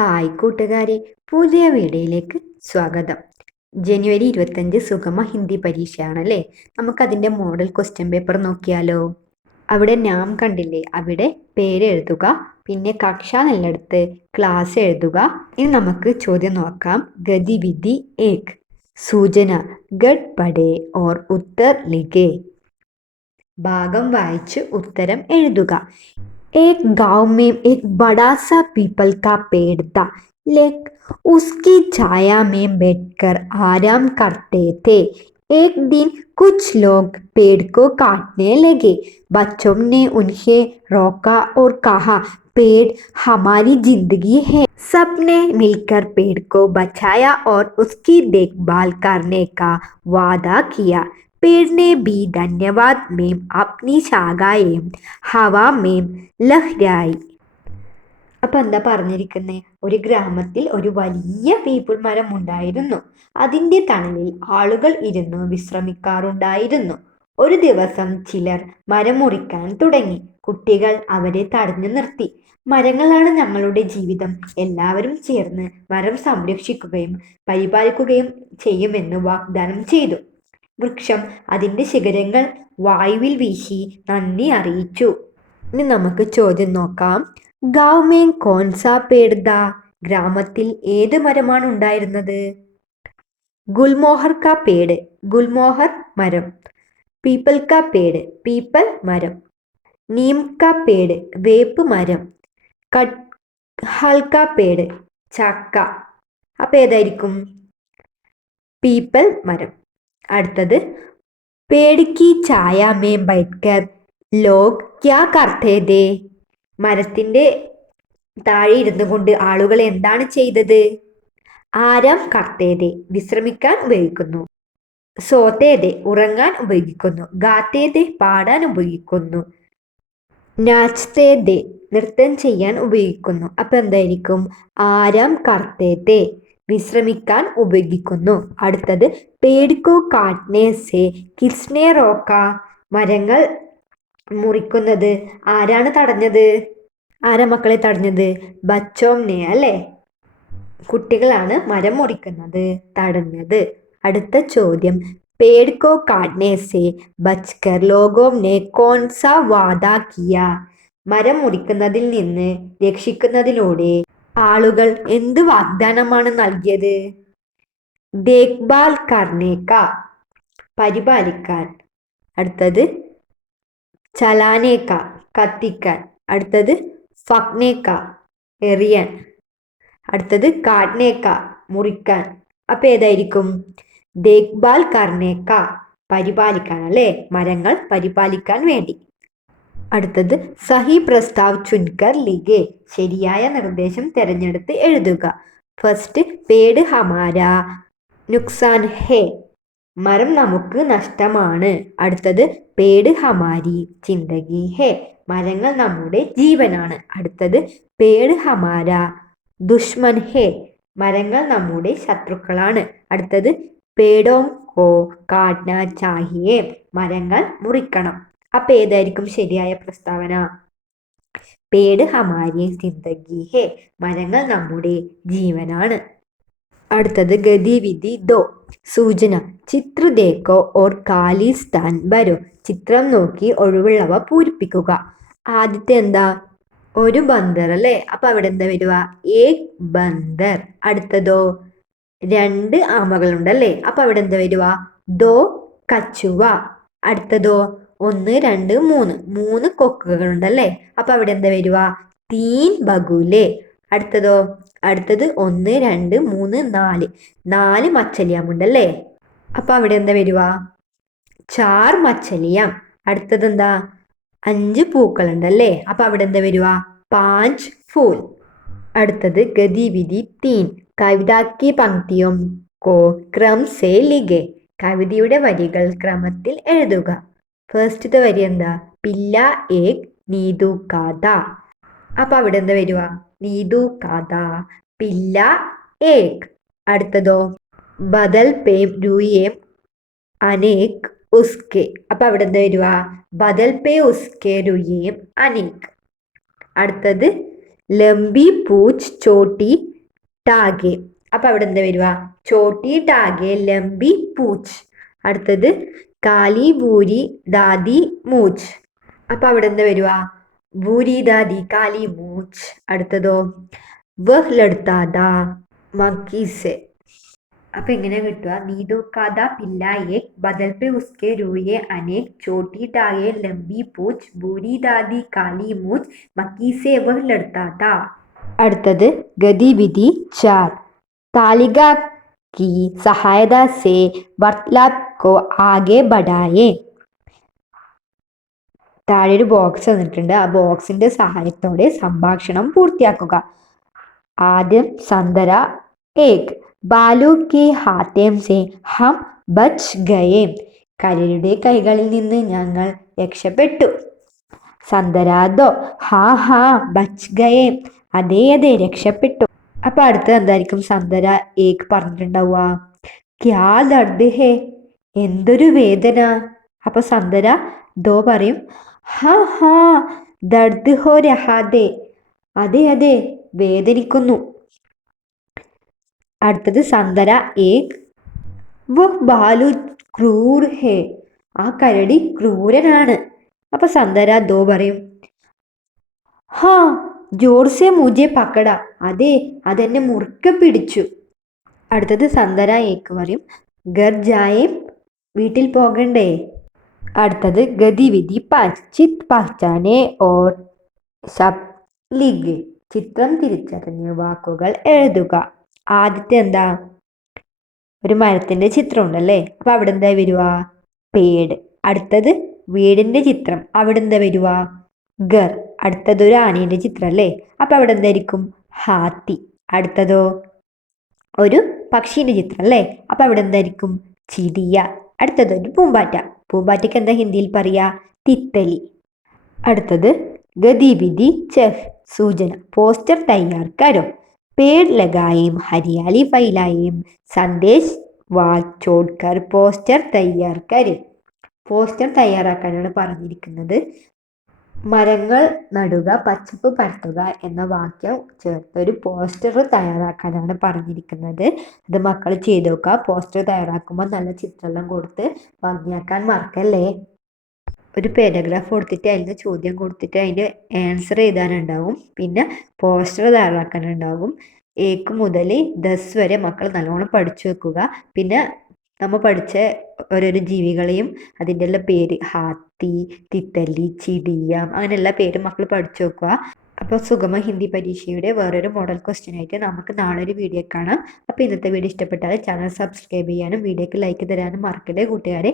Hi കൂട്ടുകാരെ, പുതിയ വീഡിയോയിലേക്ക് സ്വാഗതം. ജനുവരി 25 സുഗമ ഹിന്ദി പരീക്ഷയാണല്ലേ. നമുക്കതിൻ്റെ മോഡൽ ക്വസ്റ്റ്യൻ പേപ്പർ നോക്കിയാലോ. അവിടെ നാം കണ്ടില്ലേ, അവിടെ പേര് എഴുതുക, പിന്നെ കക്ഷ എന്നുള്ളിടത്ത് ക്ലാസ് എഴുതുക. ഇനി നമുക്ക് ചോദ്യം നോക്കാം. ഗതിവിധി 1. സൂചന ഗഡ് പഠേ ഓർ ഉത്തർ ലിഖേ. ഭാഗം വായിച്ച് ഉത്തരം എഴുതുക. एक गांव में एक बड़ा सा पीपल का पेड़ था। लोग उसकी छाया में बैठकर आराम करते थे। एक दिन कुछ लोग पेड़ को काटने लगे। बच्चों ने उन्हें रोका और कहा, पेड़ हमारी जिंदगी है। सबने मिलकर पेड़ को बचाया और उसकी देखभाल करने का वादा किया। पेड़ ने भी धन्यवाद में अपनी शाखाएं हवा में ലഹ്രായി. അപ്പം എന്താ പറഞ്ഞിരിക്കുന്നത്? ഒരു ഗ്രാമത്തിൽ ഒരു വലിയ പീപ്പിൾ മരം ഉണ്ടായിരുന്നു. അതിൻ്റെ തണലിൽ ആളുകൾ ഇരുന്ന് വിശ്രമിക്കാറുണ്ടായിരുന്നു. ഒരു ദിവസം ചിലർ മരം മുറിക്കാൻ തുടങ്ങി. കുട്ടികൾ അവരെ തടഞ്ഞു നിർത്തി. മരങ്ങളാണ് ഞങ്ങളുടെ ജീവിതം. എല്ലാവരും ചേർന്ന് മരം സംരക്ഷിക്കുകയും പരിപാലിക്കുകയും ചെയ്യുമെന്ന് വാഗ്ദാനം ചെയ്തു. വൃക്ഷം അതിൻ്റെ ശിഖരങ്ങൾ വായുവിൽ വീശി നന്ദി അറിയിച്ചു. ഇനി നമുക്ക് ചോദ്യം നോക്കാം. ഗാവ് മേ കോൺസാ പേട് ദാ. ഗ്രാമത്തിൽ ഏത് മരമാണ് ഉണ്ടായിരുന്നത്? ഗുൽമോഹർ കാ പേട്, ഗുൽമോഹർ മരം. പീപ്പൽ കാ പേട്, പീപ്പൽ മരം. നീം കാ പേട്, വേപ്പ് മരം. കട്ഹൽ കാ പേട്, ചക്ക. അപ്പം ഏതായിരിക്കും? പീപ്പൽ മരം. അടുത്തത് പേട് കി ഛായ മേ ബൈഠ്കർ ലോഗ് ക്യാ കർത്തേ ദേ. മരത്തിൻ്റെ താഴെ ഇരുന്നു കൊണ്ട് ആളുകൾ എന്താണ് ചെയ്തത്? ആരാം കർത്തേതെ, വിശ്രമിക്കാൻ ഉപയോഗിക്കുന്നു. സോതേതെ, ഉറങ്ങാൻ ഉപയോഗിക്കുന്നു. ഗാത്തേതെ, പാടാൻ ഉപയോഗിക്കുന്നു. നാച്തേതെ, നൃത്തം ചെയ്യാൻ ഉപയോഗിക്കുന്നു. അപ്പം എന്തായിരിക്കും? ആരാം കർത്തേതെ, വിശ്രമിക്കാൻ ഉപയോഗിക്കുന്നു. അടുത്തത് പേടിക്കോ കാട്ട്നെ സേ കിസ്നെ റോക്ക. മരങ്ങൾ മുറിക്കുന്നത് ആരാണ് തടഞ്ഞത്? ആരാ മക്കളെ തടഞ്ഞത്? ബച്ചോംനെ അല്ലേ, കുട്ടികളാണ് മരം മുറിക്കുന്നത് തടഞ്ഞത്. അടുത്ത ചോദ്യം. പേടിക്കോ കാട്ട്നെ സേ ബച്കർ ലോഗോംനെ കോൺസാ വാദാ കിയ. മരം മുറിക്കുന്നതിൽ നിന്ന് രക്ഷിക്കുന്നതിലൂടെ ആളുകൾ എന്ത് വാഗ്ദാനമാണ് നൽകിയത്? ദേഖ്ഭാൽ കർണേക്ക, പരിപാലിക്കാൻ. അടുത്തത് ചലാനേക്ക, കത്തിക്കാൻ. അടുത്തത് ഫക്നേക്ക, എറിയാൻ. അടുത്തത് കാട്നേക്ക, മുറിക്കാൻ. അപ്പം ഏതായിരിക്കും? ദേഖ്ഭാൽ കർണേക്ക, പരിപാലിക്കാൻ അല്ലേ, മരങ്ങൾ പരിപാലിക്കാൻ വേണ്ടി. അടുത്തത് സഹി പ്രസ്താവ് ചുൻകർ ലിഖേ. ശരിയായ നിർദ്ദേശം തിരഞ്ഞെടുത്ത് എഴുതുക. ഫസ്റ്റ് പേട് ഹമാരാ നുക്സാൻ ഹേ, മരം നമുക്ക് നഷ്ടമാണ്. അടുത്തത് പേട് ഹമാരി ജിന്ദഗി ഹേ, മരങ്ങൾ നമ്മുടെ ജീവനാണ്. അടുത്തത് പേട് ഹമാര ദുഷ്മൻ ഹേ, മരങ്ങൾ നമ്മുടെ ശത്രുക്കളാണ്. അടുത്തത് പേടോ കോ കാട്ന ചാഹിയേ, മരങ്ങൾ മുറിക്കണം. അപ്പം ഏതായിരിക്കും ശരിയായ പ്രസ്താവന? പേട് ഹമാരി ജിന്ദഗി ഹേ, മരങ്ങൾ നമ്മുടെ ജീവനാണ്. അടുത്തത് ഗതിവിധി 2. സൂചന ചിത്ര ദേക്കോ ഓർ കാലി സ്ഥാൻ വരോ. ചിത്രം നോക്കി ഒഴിവുള്ളവ പൂരിപ്പിക്കുക. ആദ്യത്തെ എന്താ? ഒരു ബന്ദർ അല്ലേ. അപ്പം അവിടെ എന്താ വരിക? ഏക് ബന്ദർ. അടുത്തതോ 2 ആമകളുണ്ടല്ലേ. അപ്പം അവിടെ എന്താ വരിക? ദോ കച്ചുവ. അടുത്തതോ 1 2 3 3 കൊക്കുകളുണ്ടല്ലേ. അപ്പം അവിടെ എന്താ വരിക? തീൻ ബഗുലേ. അടുത്തതോ? അടുത്തത് 1 2 3 4 4 മച്ചലിയാമുണ്ടല്ലേ. അപ്പം അവിടെ എന്താ വരിക? 4 മച്ചലിയാം. അടുത്തത് എന്താ? 5 പൂക്കളുണ്ടല്ലേ. അപ്പം അവിടെ എന്താ വരിക? 5 ഫൂൽ. അടുത്തത് ഗതിവിധി 3. കവിതാക്കി പങ്ക്തിയും കോ ക്രം സേ ലിഖേ. കവിതയുടെ വരികൾ ക്രമത്തിൽ എഴുതുക. ഫസ്റ്റത്തെ വരി എന്താ? പില്ല ഏക് നീതു കാത. അപ്പം അവിടെ എന്താ വരിക? നീതു കാത, പില്ല ഏക്. അടുത്തതോ? ബദൽ പേം രൂയേം അനേക് ഉസ്കെ. അപ്പം അവിടെ എന്താ വരിക? ബദൽ പേ ഉസ്കെ രൂയേം അനേക്. അടുത്തത് ലംബി പൂച്ച് ചോട്ടി ടാഗെ. അപ്പൊ അവിടെ എന്താ വരുക? ചോട്ടി ടാഗെ ലംബി പൂച്ച്. അടുത്തത് കാലി ബൂരി ദാദി മൂച്ച്. അപ്പൊ അവിടെ എന്താ വരുക? ബൂരി ദാദി കാലി മൂച്ച്. അടുത്തതോ വഹ് ലഡ്താദാ മക്കീസെ. അപ്പൊ എങ്ങനെയാ കിട്ടുക? നീതോ കാദ പില്ലായെ ബദൽ പെ ഉസ്കെ രൂയെ അനേക് ചോട്ടി ടായെ ലംബി പൂച്ച് ബൂരി ദാദി കാലി മൂച്ച് മക്കീസെ വഹ് ലഡ്താദാ. അടുത്തത് ഗതിവിധി 4. താലിക की सहायता से वार्तालाप को आगे बढ़ाए. താഴെ ഒരു ബോക്സ് തന്നിട്ടുണ്ട്. ആ ബോക്സിന്റെ സഹായത്തോടെ സംഭാഷണം പൂർത്തിയാക്കുക. ആദ്യം സന്തര ഏക് ബാലു കെ ഹാത്തേം സെ ഹം ബച്ച് ഗയേ. കരയുടെ കൈകളിൽ നിന്ന് ഞങ്ങൾ രക്ഷപ്പെട്ടു. സന്തര ദോ ഹാ ഹാ ബച്ച് ഗയേ. അതെ അതെ രക്ഷപ്പെട്ടു. അപ്പൊ അടുത്തത് എന്തായിരിക്കും സന്തര ഏക് പറഞ്ഞിട്ടുണ്ടാവുക? ക്യാ ദർദ് ഹേ. എന്തൊരു വേദന. അപ്പൊ സന്തര ദോ പറയും ഹാ ഹാ ദർദ് ഹോ രഹാദേ. അതെ അതെ വേദനിക്കുന്നു. അടുത്തത് സന്തര ഏക് വഹ് ബാലു ക്രൂർ ഹേ. ആ കരടി ക്രൂരനാണ്. അപ്പൊ സന്തര ദോ പറയും ഹാ ജോർസെ മുജെ പക്കട. അതെ അതെന്നെ മുറുക്കെ പിടിച്ചു. അടുത്തത് സന്തര ഏക്ക് പറയും ഗർ ജായേം. വീട്ടിൽ പോകണ്ടേ. അടുത്തത് ഗതിവിധി 5. ചിത് പഹ്ചാനെ ഓർ ശബ്ദ് ലിഖ്. ചിത്രം തിരിച്ചറിഞ്ഞ് വാക്കുകൾ എഴുതുക. ആദ്യത്തെ എന്താ? ഒരു മരത്തിന്റെ ചിത്രം ഉണ്ടല്ലേ. അപ്പൊ അവിടെ എന്താ വരുക? പേട്. അടുത്തത് വീടിന്റെ ചിത്രം. അവിടെ എന്താ വരുക? ഗർ. അടുത്തത് ഒരു ആനയുടെ ചിത്രം അല്ലേ. അപ്പൊ അവിടെ എന്തായിരിക്കും? ഹാത്തി. അടുത്തതോ ഒരു പക്ഷീന്റെ ചിത്രം അല്ലേ. അപ്പൊ അവിടെ എന്തായിരിക്കും? ചിടിയ. അടുത്തത് ഒരു പൂമ്പാറ്റ. പൂമ്പാറ്റയ്ക്ക് എന്താ ഹിന്ദിയിൽ പറയാ? തിത്തലി. അടുത്തത് ഗതിവിധി ചെഹ്. സൂചന. പോസ്റ്റർ തയ്യാർ കരോ. പേട് ലഗായേം ഹരിയാലി ഫൈലായേം സന്ദേശ് വാക് ചോഡ്കർ പോസ്റ്റർ തയ്യാർ കരെ. പോസ്റ്റർ തയ്യാറാക്കാനാണ് പറഞ്ഞിരിക്കുന്നത്. മരങ്ങൾ നടുക പച്ചപ്പ് പരത്തുക എന്ന വാക്യം ചേർത്ത് ഒരു പോസ്റ്റർ തയ്യാറാക്കാനാണ് പറഞ്ഞിരിക്കുന്നത്. അത് മക്കൾ ചെയ്ത് നോക്കുക. പോസ്റ്റർ തയ്യാറാക്കുമ്പോൾ നല്ല ചിത്രമെല്ലാം കൊടുത്ത് ഭംഗിയാക്കാൻ മറക്കല്ലേ. ഒരു പാരഗ്രാഫ് കൊടുത്തിട്ട് അതിന് ചോദ്യം കൊടുത്തിട്ട് അതിൻ്റെ ആൻസർ എഴുതാനുണ്ടാവും. പിന്നെ പോസ്റ്റർ തയ്യാറാക്കാനുണ്ടാവും. 1 മുതൽ 10 വരെ മക്കൾ നല്ലോണം പഠിച്ചു വെക്കുക. പിന്നെ നമ്മൾ പഠിച്ച ഓരോരോ ജീവികളെയും അതിൻ്റെ എല്ലാം പേര് ഹാത്തി, തിത്തലി, ചിടിയം അങ്ങനെയുള്ള പേര് മക്കൾ പഠിച്ചു വെക്കുക. അപ്പോൾ സുഗമ ഹിന്ദി പരീക്ഷയുടെ വേറൊരു മോഡൽ ക്വസ്റ്റ്യൻ ആയിട്ട് നമുക്ക് നാളെ ഒരു വീഡിയോ കാണാം. അപ്പോൾ ഇന്നത്തെ വീഡിയോ ഇഷ്ടപ്പെട്ടാൽ ചാനൽ സബ്സ്ക്രൈബ് ചെയ്യാനും വീഡിയോക്ക് ലൈക്ക് തരാനും മറക്കല്ലേ കൂട്ടുകാരെ.